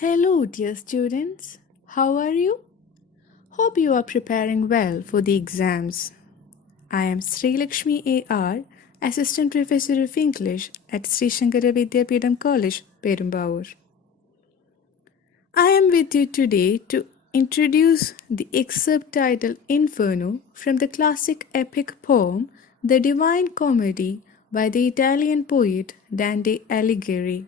Hello, dear students. How are you? Hope you are preparing well for the exams. I am Sri Lakshmi A.R., Assistant Professor of English at Sri Shankara Vidyapeetham College, Perumbavoor. I am with you today to introduce the excerpt titled Inferno from the classic epic poem The Divine Comedy by the Italian poet Dante Alighieri.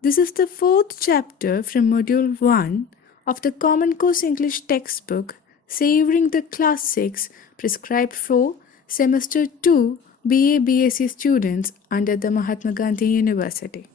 This is the fourth chapter from Module 1 of the Common Course English textbook Savouring the Classics prescribed for Semester 2 BA/BSc students under the Mahatma Gandhi University.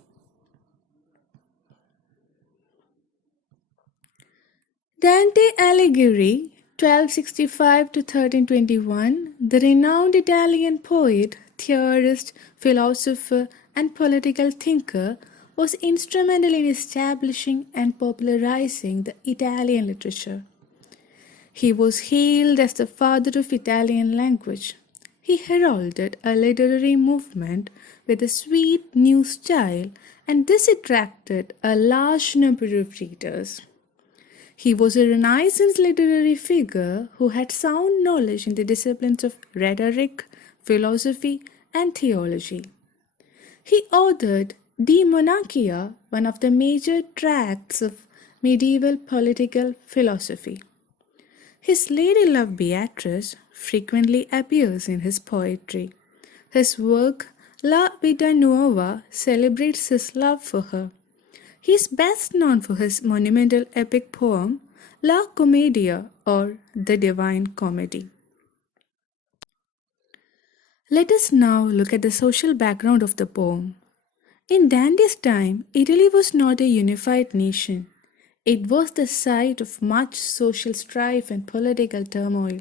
Dante Alighieri, 1265 to 1321, the renowned Italian poet, theorist, philosopher, and political thinker, was instrumental in establishing and popularizing the Italian literature. He was hailed as the father of Italian language. He heralded a literary movement with a sweet new style, and this attracted a large number of readers. He was a Renaissance literary figure who had sound knowledge in the disciplines of rhetoric, philosophy, and theology. He authored De Monarchia, one of the major tracts of medieval political philosophy. His lady love Beatrice frequently appears in his poetry. His work La Vita Nuova celebrates his love for her. He is best known for his monumental epic poem La Commedia, or The Divine Comedy. Let us now look at the social background of the poem. In Dante's time, Italy was not a unified nation. It was the site of much social strife and political turmoil.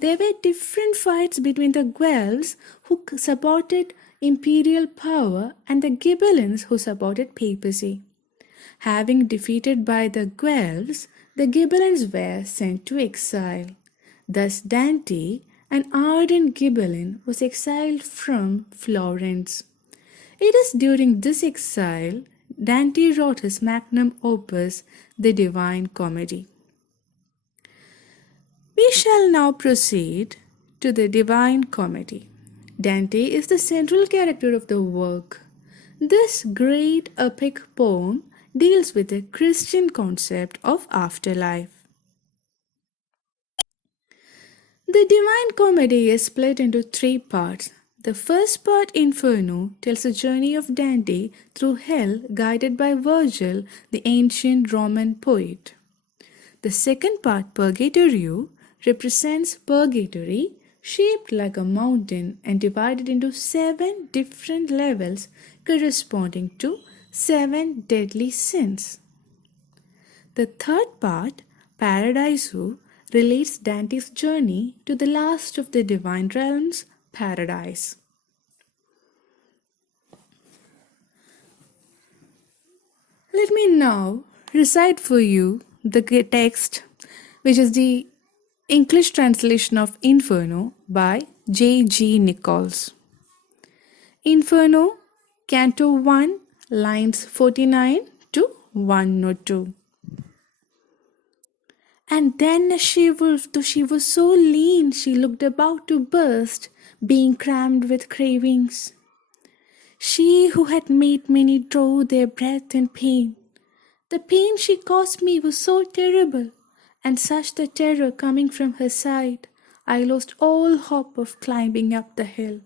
There were different fights between the Guelphs, who supported imperial power, and the Ghibellines, who supported papacy. Having defeated by the Guelphs, the Ghibellines were sent to exile. Thus Dante, an ardent Ghibelline, was exiled from Florence. It is during this exile Dante wrote his magnum opus, The Divine Comedy. We shall now proceed to the Divine Comedy. Dante is the central character of the work. This great epic poem deals with the Christian concept of afterlife. The Divine Comedy is split into three parts. The first part, Inferno, tells the journey of Dante through hell guided by Virgil, the ancient Roman poet. The second part, Purgatorio, represents purgatory, shaped like a mountain and divided into 7 different levels corresponding to 7 deadly sins. The third part, Paradiso, relates Dante's journey to the last of the divine realms, Paradise. Let me now recite for you the text, which is the English translation of Inferno by J.G. Nichols. Inferno, Canto 1, lines 49 to 102. And then she was so lean she looked about to burst, being crammed with cravings. She who had made many draw their breath in pain. The pain she caused me was so terrible, and such the terror coming from her side, I lost all hope of climbing up the hill.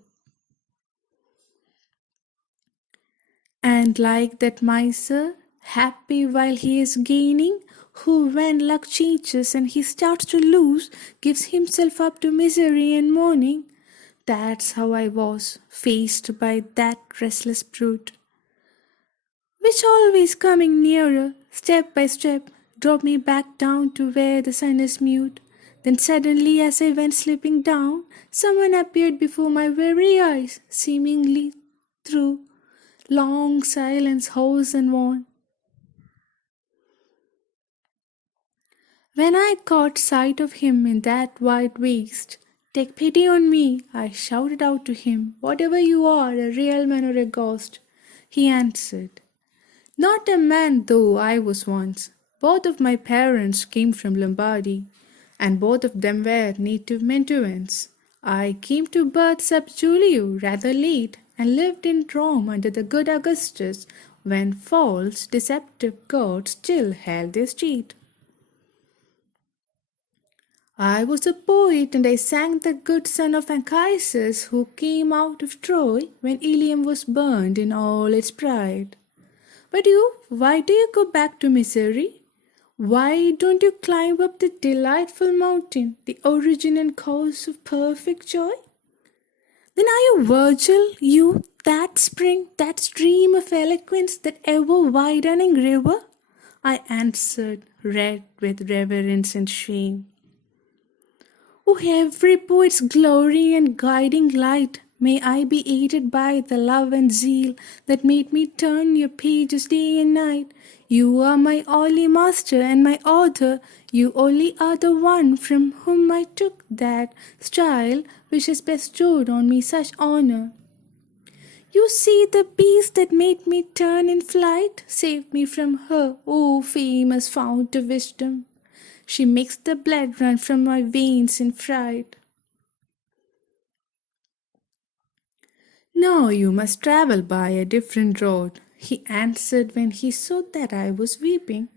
And like that miser, happy while he is gaining, who when luck changes and he starts to lose, gives himself up to misery and mourning, that's how I was, faced by that restless brute, which always coming nearer, step by step, drove me back down to where the sun is mute. Then suddenly, as I went slipping down, someone appeared before my very eyes, seemingly through long silence, hoarse and worn. When I caught sight of him in that white waist, "Take pity on me," I shouted out to him. "Whatever you are, a real man or a ghost," he answered, Not a man though I was once. Both of my parents came from Lombardy, and both of them were native Mantuans. I came to birth sub Julio rather late and lived in Rome under the good Augustus when false, deceptive gods still held their street. I was a poet and I sang the good son of Anchises who came out of Troy when Ilium was burned in all its pride. But you, why do you go back to misery? Why don't you climb up the delightful mountain, the origin and cause of perfect joy? Then are you Virgil, you, that spring, that stream of eloquence, that ever widening river? I answered, red with reverence and shame. O every poet's glory and guiding light, may I be aided by the love and zeal that made me turn your pages day and night. You are my only master and my author. You only are the one from whom I took that style which has bestowed on me such honor. You see the beast that made me turn in flight? Save me from her, O famous fount of wisdom. She makes the blood run from my veins in fright. Now you must travel by a different road, he answered when he saw that I was weeping.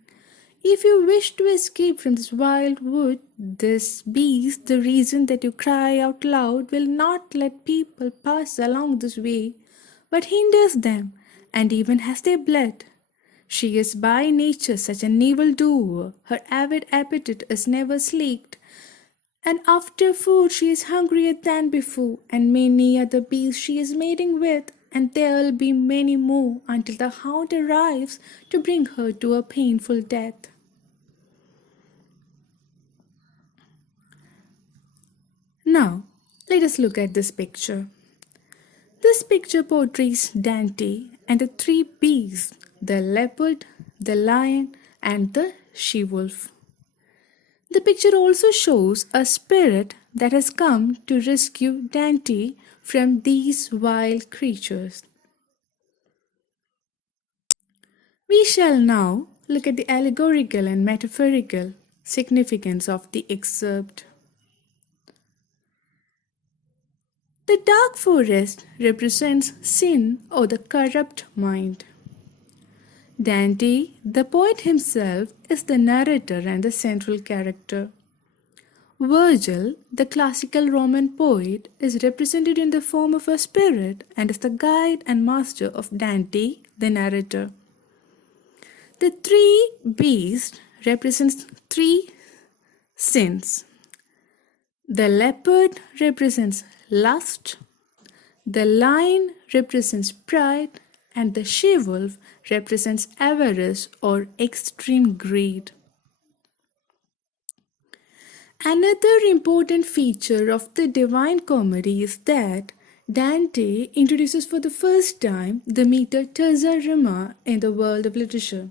If you wish to escape from this wild wood, this beast, the reason that you cry out loud, will not let people pass along this way, but hinders them, and even has their blood. She is by nature such an evil-doer, her avid appetite is never slaked, and after food she is hungrier than before, and many other beasts she is mating with, and there'll be many more until the hound arrives to bring her to a painful death. Now, let us look at this picture. This picture portrays Dante and the three beasts, the leopard, the lion, and the she-wolf. The picture also shows a spirit that has come to rescue Dante from these wild creatures. We shall now look at the allegorical and metaphorical significance of the excerpt. The dark forest represents sin or the corrupt mind. Dante, the poet himself, is the narrator and the central character. Virgil, the classical Roman poet, is represented in the form of a spirit and is the guide and master of Dante, the narrator. The three beasts represents three sins. The leopard represents lust, the lion represents pride, and the she-wolf represents avarice or extreme greed. Another important feature of the Divine Comedy is that Dante introduces for the first time the meter terza rima in the world of literature.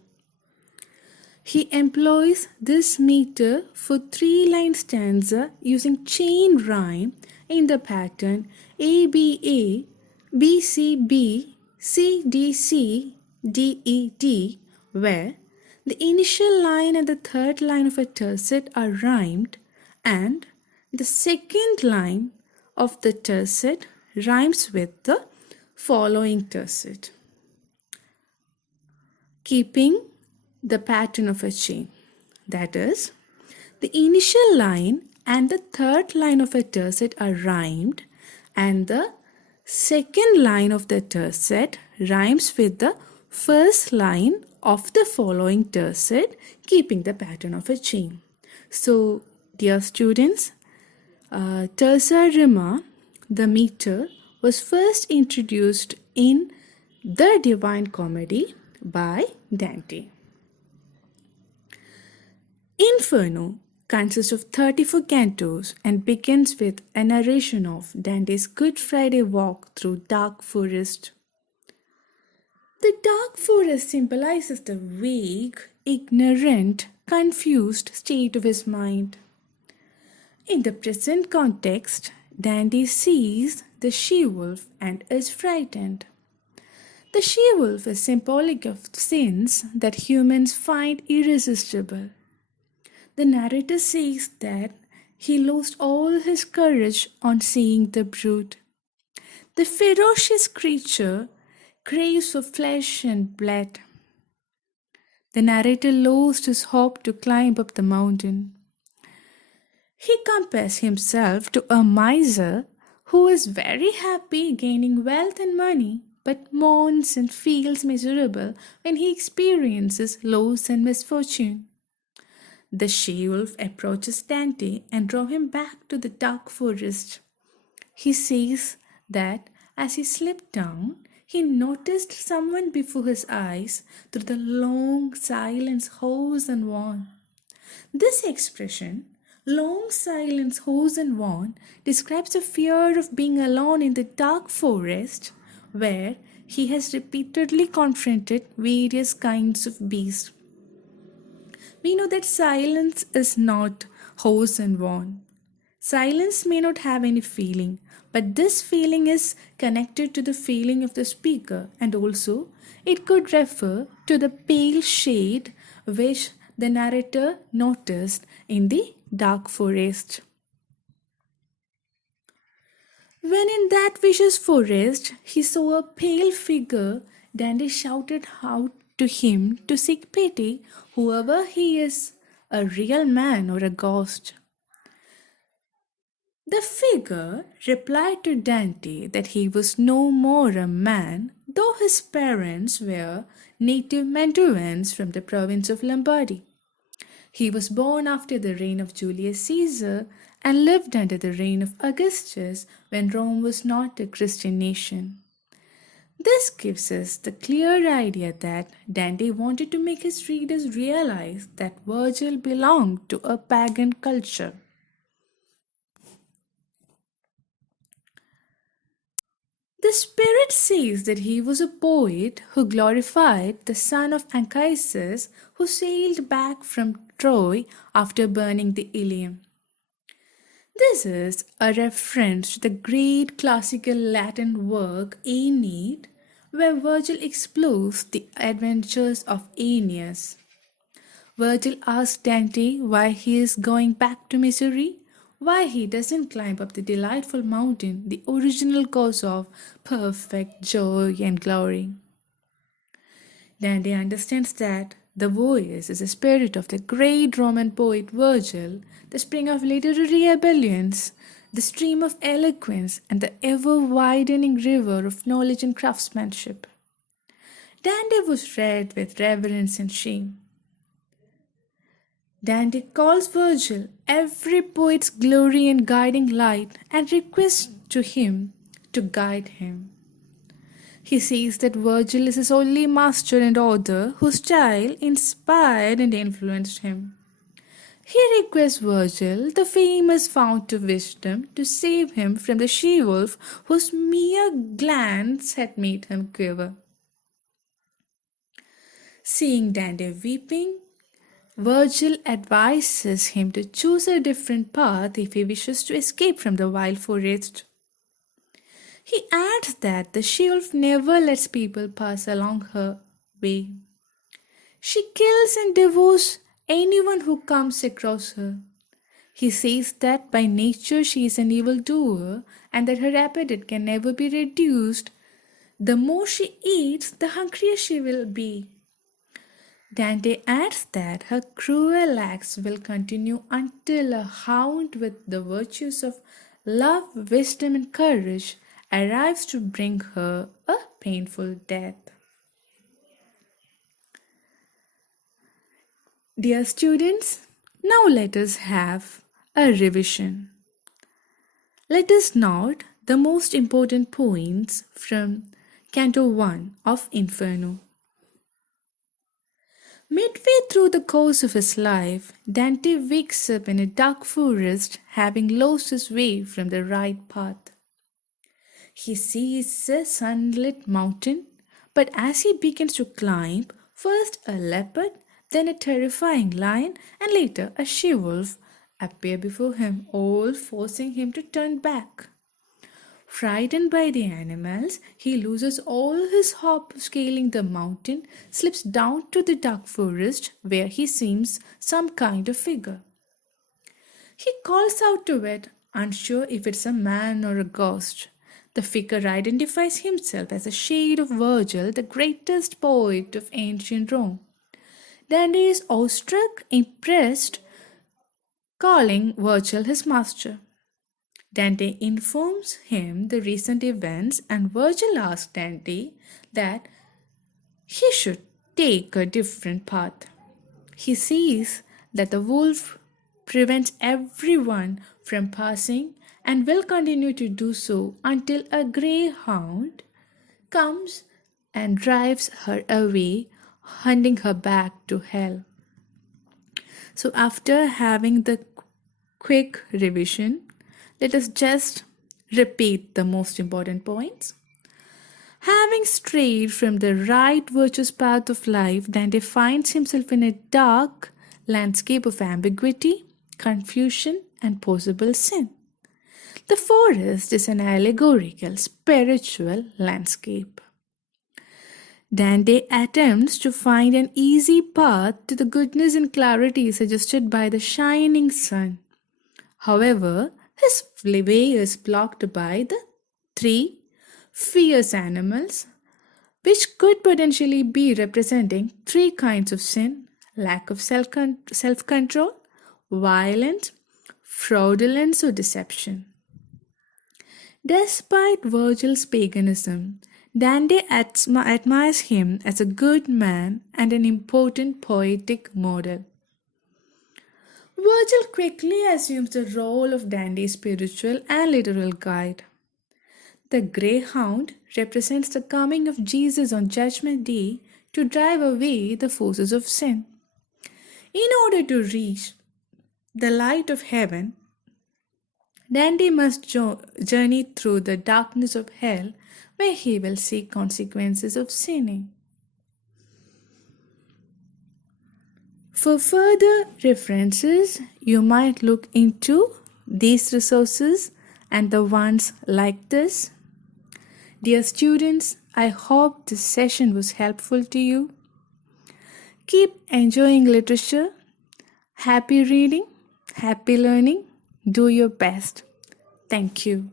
He employs this meter for three-line stanza using chain rhyme in the pattern ABA, BCB, CDC, DED, where the initial line and the third line of a tercet are rhymed and the second line of the tercet rhymes with the following tercet, keeping the pattern of a chain. That is, the initial line and the third line of a tercet are rhymed and the second line of the tercet rhymes with the first line of the following tercet, keeping the pattern of a chain. So, dear students, terza rima, the meter, was first introduced in the Divine Comedy by Dante. Inferno consists of 34 cantos and begins with a narration of Dante's Good Friday walk through dark forest. The dark forest symbolizes the vague, ignorant, confused state of his mind. In the present context, Dante sees the she-wolf and is frightened. The she-wolf is symbolic of sins that humans find irresistible. The narrator says that he lost all his courage on seeing the brute. The ferocious creature craves for flesh and blood. The narrator lost his hope to climb up the mountain. He compares himself to a miser who is very happy gaining wealth and money but mourns and feels miserable when he experiences loss and misfortune. The she-wolf approaches Dante and draws him back to the dark forest. He says that as he slipped down, he noticed someone before his eyes through the long silence, hose and wand. This expression, long silence, hose and wand, describes the fear of being alone in the dark forest where he has repeatedly confronted various kinds of beasts. We know that silence is not hose and wand. Silence may not have any feeling, but this feeling is connected to the feeling of the speaker, and also it could refer to the pale shade which the narrator noticed in the dark forest. When in that vicious forest he saw a pale figure, Dandy shouted out to him to seek pity, whoever he is, a real man or a ghost. The figure replied to Dante that he was no more a man, though his parents were native Mantuans from the province of Lombardy. He was born after the reign of Julius Caesar and lived under the reign of Augustus when Rome was not a Christian nation. This gives us the clear idea that Dante wanted to make his readers realize that Virgil belonged to a pagan culture. The spirit says that he was a poet who glorified the son of Anchises who sailed back from Troy after burning the Ilium. This is a reference to the great classical Latin work Aeneid, where Virgil explores the adventures of Aeneas. Virgil asks Dante why he is going back to misery, why he doesn't climb up the delightful mountain, the original cause of perfect joy and glory. Dante understands that the voice is the spirit of the great Roman poet Virgil, the spring of literary rebellions, the stream of eloquence, and the ever widening river of knowledge and craftsmanship. Dante was read with reverence and shame. Dante calls Virgil every poet's glory and guiding light and requests to him to guide him. He says that Virgil is his only master and author whose style inspired and influenced him. He requests Virgil, the famous fount of wisdom, to save him from the she-wolf whose mere glance had made him quiver. Seeing Dante weeping, Virgil advises him to choose a different path if he wishes to escape from the wild forest. He adds that the she-wolf never lets people pass along her way. She kills and devours anyone who comes across her. He says that by nature she is an evildoer and that her appetite can never be reduced. The more she eats, the hungrier she will be. Dante adds that her cruel acts will continue until a hound with the virtues of love, wisdom, and courage arrives to bring her a painful death. Dear students, now let us have a revision. Let us note the most important points from Canto 1 of Inferno. Midway through the course of his life, Dante wakes up in a dark forest having lost his way from the right path. He sees a sunlit mountain, but as he begins to climb, first a leopard, then a terrifying lion, and later a she-wolf appear before him, all forcing him to turn back. Frightened by the animals, he loses all his hope of scaling the mountain, slips down to the dark forest where he sees some kind of figure. He calls out to it, unsure if it's a man or a ghost. The figure identifies himself as a shade of Virgil, the greatest poet of ancient Rome. Dante is awestruck, impressed, calling Virgil his master. Dante informs him the recent events, and Virgil asks Dante that he should take a different path. He sees that the wolf prevents everyone from passing and will continue to do so until a greyhound comes and drives her away, hunting her back to hell. So, after having the quick revision, let us just repeat the most important points. Having strayed from the right virtuous path of life, Dante finds himself in a dark landscape of ambiguity, confusion, and possible sin. The forest is an allegorical, spiritual landscape. Dante attempts to find an easy path to the goodness and clarity suggested by the shining sun. However, his way is blocked by the three fierce animals, which could potentially be representing three kinds of sin: lack of self control, violence, fraudulence, or deception. Despite Virgil's paganism, Dante admires him as a good man and an important poetic model. Virgil quickly assumes the role of Dante's spiritual and literal guide. The greyhound represents the coming of Jesus on Judgment Day to drive away the forces of sin. In order to reach the light of heaven, Dante must journey through the darkness of hell, where he will see consequences of sinning. For further references, you might look into these resources and the ones like this. Dear students, I hope this session was helpful to you. Keep enjoying literature. Happy reading, happy learning. Do your best. Thank you.